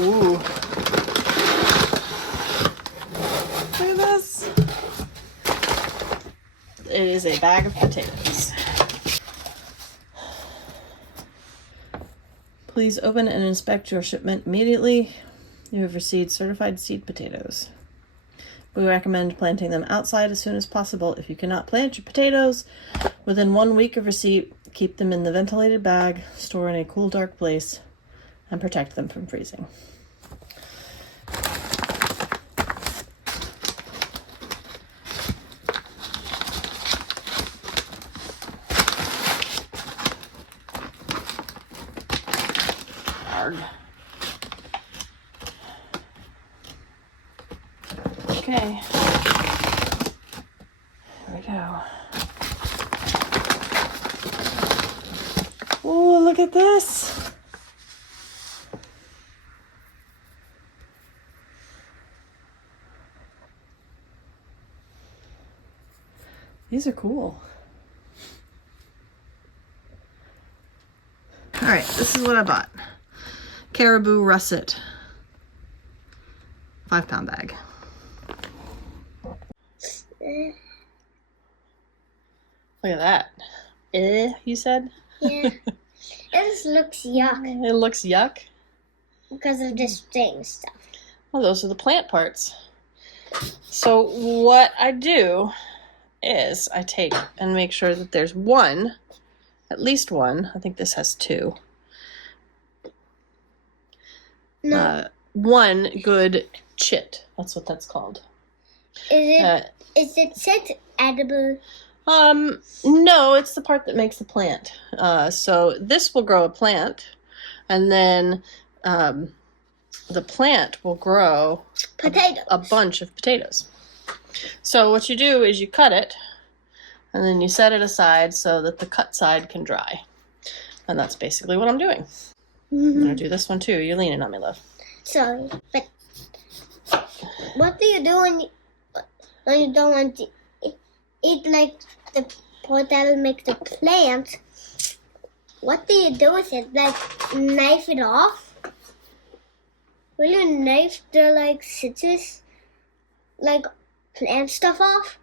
Ooh. Look at this. It is a bag of potatoes. Please open and inspect your shipment immediately. You have received certified seed potatoes. We recommend planting them outside as soon as possible. If you cannot plant your potatoes within 1 week of receipt, keep them in the ventilated bag, store in a cool, dark place, and protect them from freezing. Okay, here we go. Oh, look at this. These are cool. All right, this is what I bought. Caribou Russet. 5-pound bag. Look at that. You said? Yeah. It just looks yuck. It looks yuck? Because of this thing stuff. Well, those are the plant parts. So what I do is I take and make sure that there's one, at least one. I think this has 2. No. One good chit. That's what that's called. Is it said edible? No, it's the part that makes the plant. So this will grow a plant, and then the plant will grow Potatoes. a bunch of potatoes. So what you do is you cut it, and then you set it aside so that the cut side can dry. And that's basically what I'm doing. I'm going to do this one too. You're leaning on me, love. Sorry, but what do you do when you don't want to eat like the part that will make the plant? What do you do with it? Like knife it off? Will you knife the like citrus, like plant stuff off?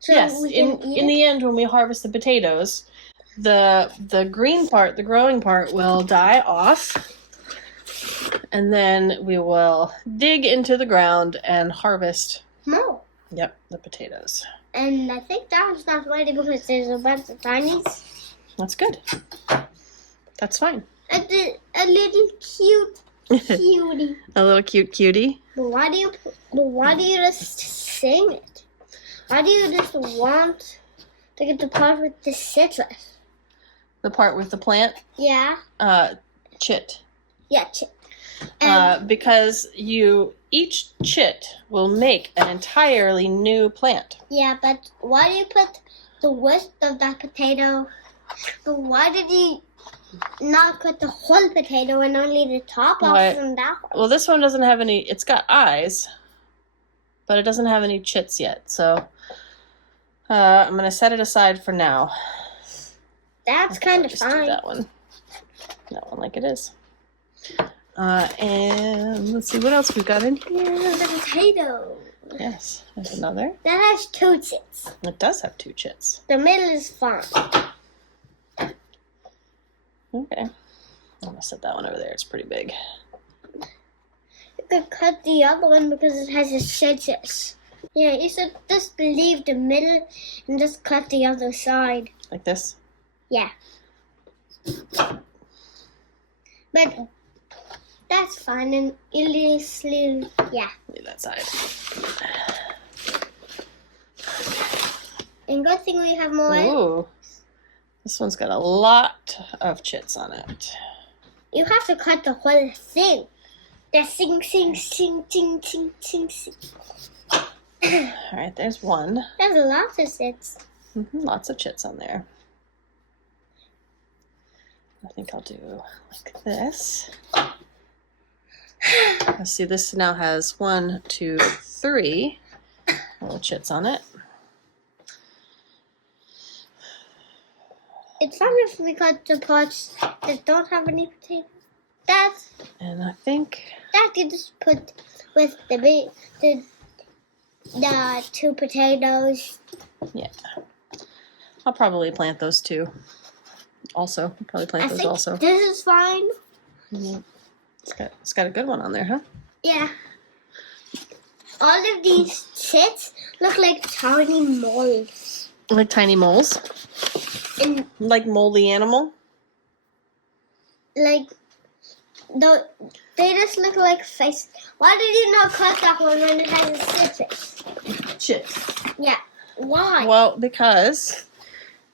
So Yes, we can eat in it? the end, when we harvest the potatoes, the green part, the growing part, will die off, and then we will dig into the ground and harvest. No. Yep, the potatoes. And I think that one's not ready because there's a bunch of tinies. That's good. That's fine. A little cute cutie. A little cute cutie. But why do you just sing it? Why do you just want to get the part with the citrus? The part with the plant, Yeah. chit. Yeah. Because each chit will make an entirely new plant. Yeah, but why do you put the width of that potato? But why did you not cut the whole potato and only the top off from that one? Well, this one doesn't have any. It's got eyes, but it doesn't have any chits yet. So I'm going to set it aside for now. That's kind of Just do fine. that one like it is. And let's see what else we've got in here. The potato. Yes, there's another. That has 2 chits. It does have 2 chits. The middle is fine. Okay. I'm going to set that one over there. It's pretty big. You could cut the other one because it has a citrus. Yeah, you should just leave the middle and just cut the other side. Like this? Yeah. But that's fine, and you just leave, yeah. Leave that side. And good thing we have more. Ooh. This one's got a lot of chits on it. You have to cut the whole thing. The sing, sing, sing, sing, sing, sing, sing. All right, there's one. There's a lot of chits. Lots of chits on there. I think I'll do like this. Let's see, this now has 1, 2, 3 little chits on it. It's fun if we cut the parts that don't have any potatoes. That's And I think, that you just put with the 2 potatoes. yeah. I'll probably plant those too. Also, I'll probably plant I those think also. this is fine. Yeah. It's got a good one on there, huh? Yeah. All of these chits look like tiny moles. Like tiny moles? And Like moldy animal? like they just look like face. Why did you not cut that one when it has a citrus? Chips. Yeah. Why? Well, because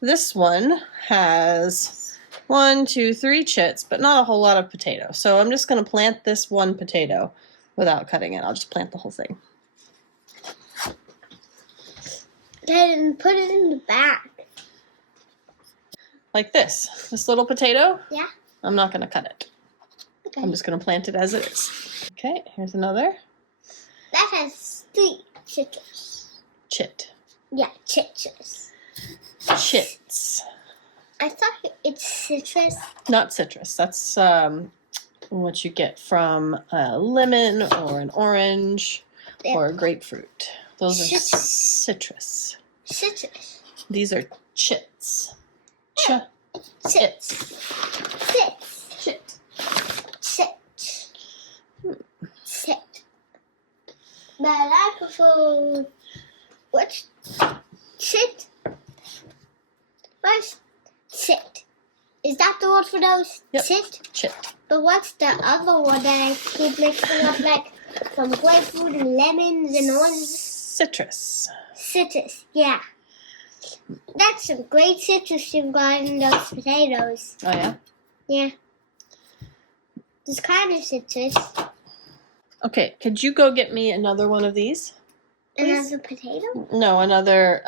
this one has 1, 2, 3 chits, but not a whole lot of potato. So I'm just going to plant this one potato without cutting it. I'll just plant the whole thing. Then put it in the back. Like this. This little potato, Yeah. I'm not going to cut it. Okay. I'm just going to plant it as it is. Okay, here's another That has 3 citrus. chit. Yeah, citrus. Chits. I thought it's citrus. Not citrus. That's what you get from a lemon or an orange or a grapefruit. Those are citrus. Citrus. These are chits. Chits. Chits. Chit. Chit. Chit. But I prefer what's chit? What's chit? Is that the word for those? Yep. Chit? Chit. But what's the other one that I keep mixing up, like from grapefruit and lemons and oranges? Citrus. Citrus, yeah. That's some great citrus you've got in those potatoes. Oh, yeah? Yeah. This kind of citrus. Okay, could you go get me another one of these? Please? Another potato? No, another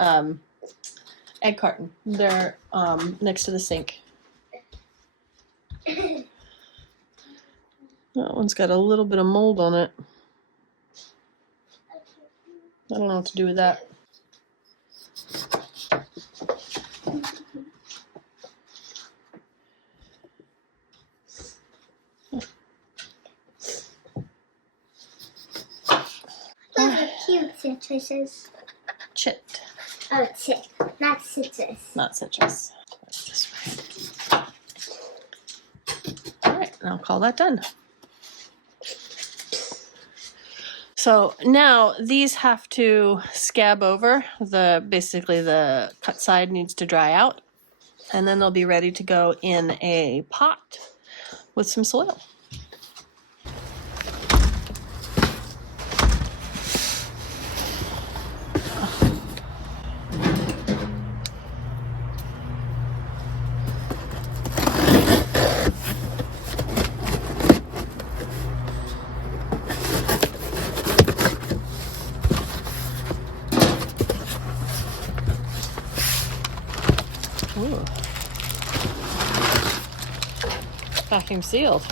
egg carton. They're next to the sink. That one's got a little bit of mold on it. I don't know what to do with that. Those are cute citruses. Chit, Oh, chit, not citrus. not citrus. This way. All right, and I'll call that done. So now these have to scab over. Basically the cut side needs to dry out, and then they'll be ready to go in a pot with some soil. Ooh. Vacuum sealed.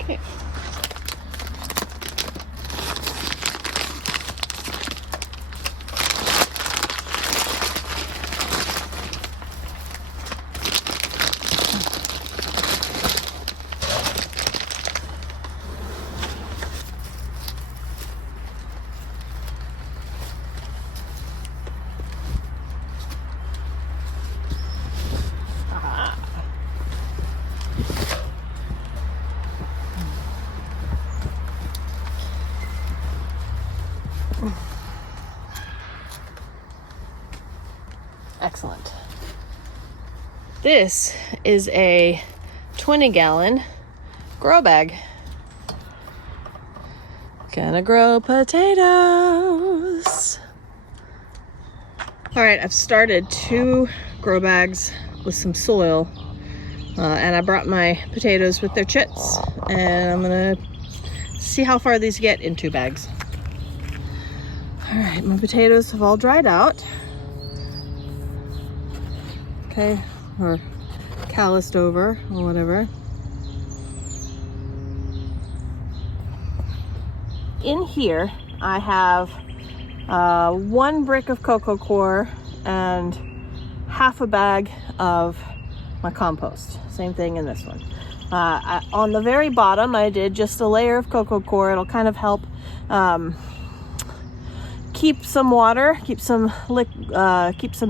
Okay. Excellent. This is a 20-gallon grow bag. Gonna grow potatoes. All right, I've started 2 grow bags with some soil, and I brought my potatoes with their chits, and I'm gonna see how far these get in 2 bags. All right, my potatoes have all dried out. okay, or calloused over or whatever. In here, I have 1 brick of coco coir and half a bag of my compost. Same thing in this one. On the very bottom, I did just a layer of coco coir. It'll kind of help keep some water, keep some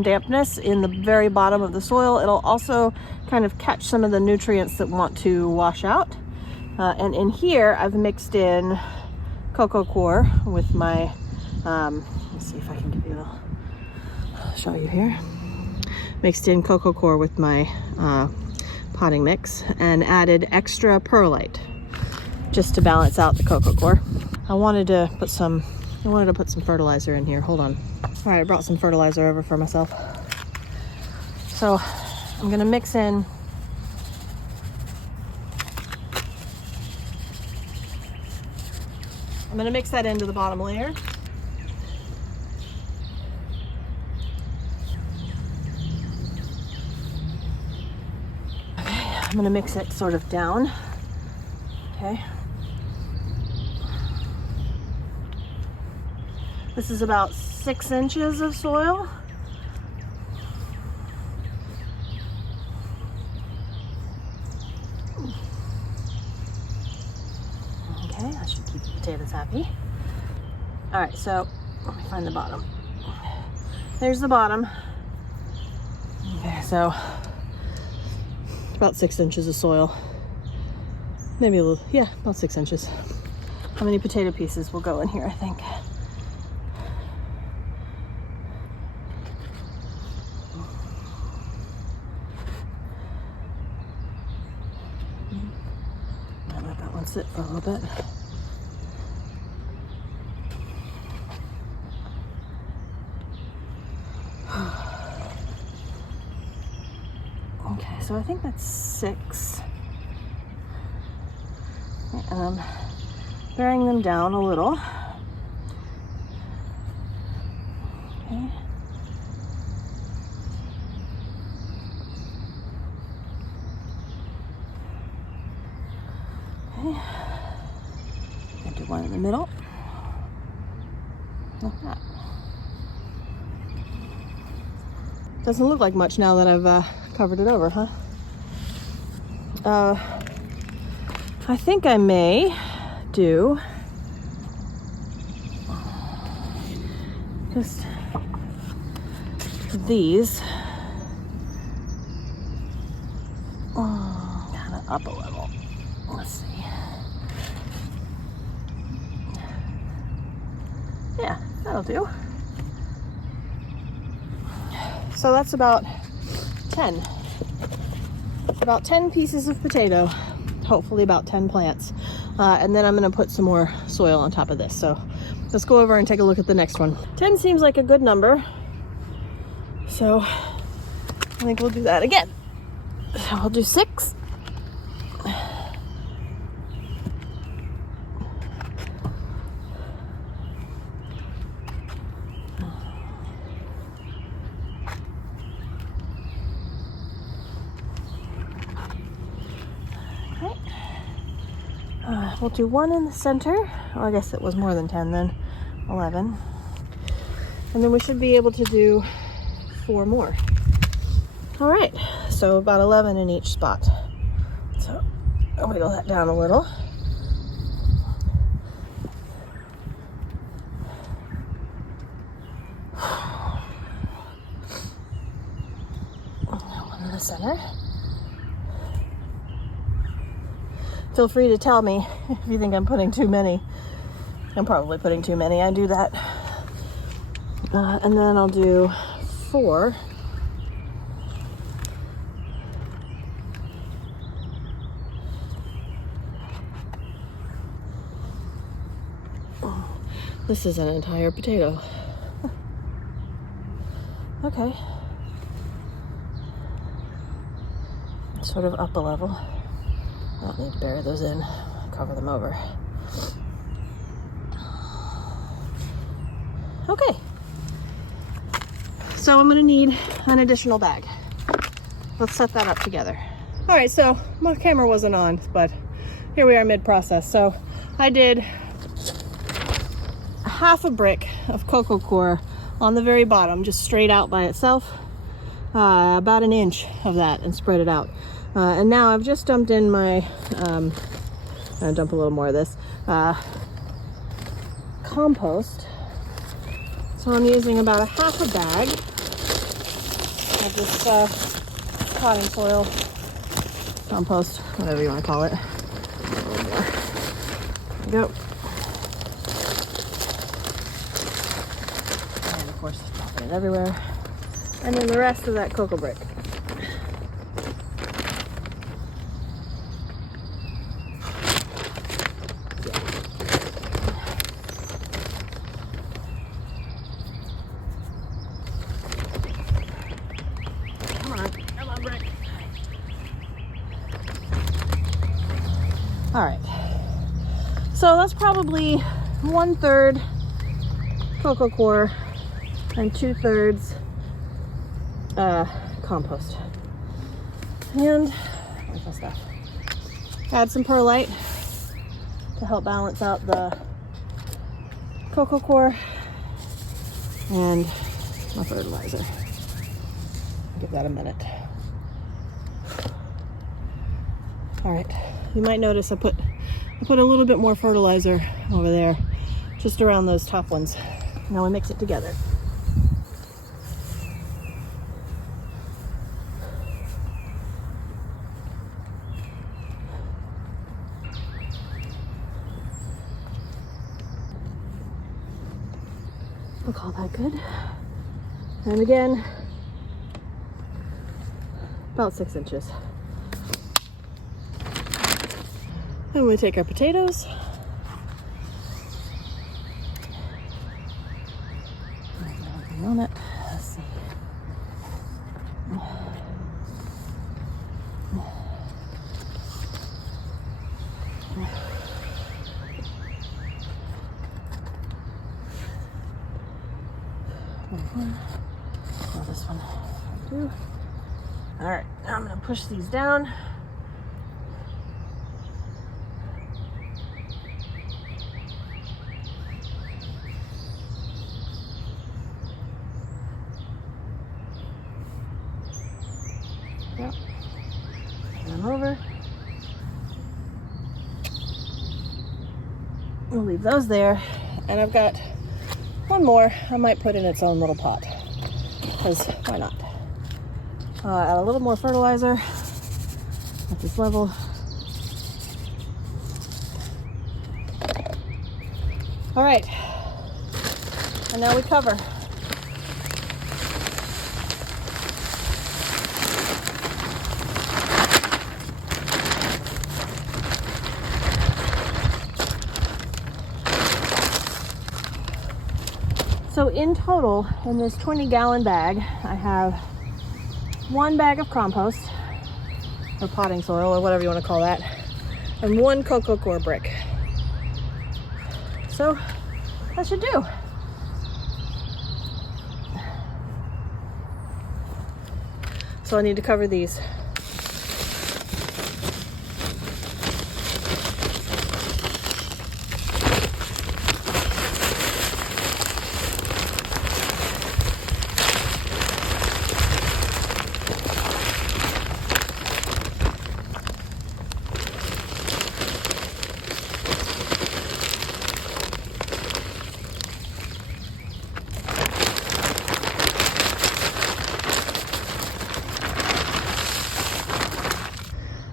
dampness in the very bottom of the soil. It'll also kind of catch some of the nutrients that want to wash out. And in here, I've mixed in coco coir with my, let's see if I can give you show you here. Mixed in coco coir with my potting mix and added extra perlite just to balance out the coco coir. I wanted to put some fertilizer in here. Hold on. All right, I brought some fertilizer over for myself. So I'm gonna mix in that into the bottom layer. Okay, I'm gonna mix it sort of down. Okay. This is about 6 inches of soil. Okay, that should keep the potatoes happy. All right, so let me find the bottom. There's the bottom. Okay, so about 6 inches of soil. Maybe a little, yeah, about 6 inches. How many potato pieces will go in here, I think? I'll let that one sit for a little bit. Okay, so I think that's 6. And I'm bearing them down a little. Okay. Okay. I'll do one in the middle. Like that. Doesn't look like much now that I've covered it over, huh? I think I may do just these kind of up a level. Let's see. Yeah, that'll do. So that's about 10. About 10 pieces of potato. Hopefully about 10 plants. And then I'm gonna put some more soil on top of this. So let's go over and take a look at the next one. 10 seems like a good number. So I think we'll do that again. So I'll do 6. We'll do 1 in the center. Oh, I guess it was more than 10 then. 11. And then we should be able to do 4 more. All right, so about 11 in each spot. So I'll wiggle that down a little. One in the center. Feel free to tell me if you think I'm putting too many. I'm probably putting too many. I do that. And then I'll do 4. This is an entire potato. Okay. Sort of up a level. I don't need to bury those in, cover them over. Okay. So I'm gonna need an additional bag. let's set that up together. All right, so my camera wasn't on, but here we are mid-process. So I did half a brick of cocoa coir on the very bottom, just straight out by itself, about an inch of that, and spread it out. And now I've just dumped in my, I'm gonna dump a little more of this, compost. So I'm using about a half a bag of this potting soil, compost, whatever you want to call it. A little more. There we go. And of course, dropping it everywhere. And then the rest of that cocoa brick. Come on, brick. All right. So that's probably 1/3 cocoa coir and 2/3 compost. And where's my stuff? Add some perlite to help balance out the cocoa coir and my fertilizer. Give that a minute. All right, you might notice I put a little bit more fertilizer over there, just around those top ones. Now we mix it together. I'll call that good. And again, about 6 inches. Then we take our potatoes. On it. Let's see. Now this one. All right, now I'm gonna push these down. Yep. Turn them over. We'll leave those there, and I've got one more I might put in its own little pot, because why not? Add a little more fertilizer at this level. All right, and now we cover. So in total, in this 20-gallon bag, I have 1 bag of compost, or potting soil, or whatever you want to call that, and 1 cocoa coir brick. So that should do. So I need to cover these.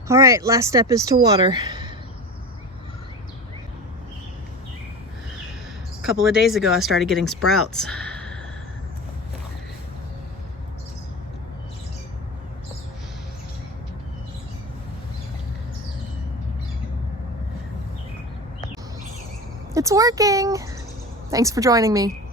All right, last step is to water. A couple of days ago, I started getting sprouts. It's working. Thanks for joining me.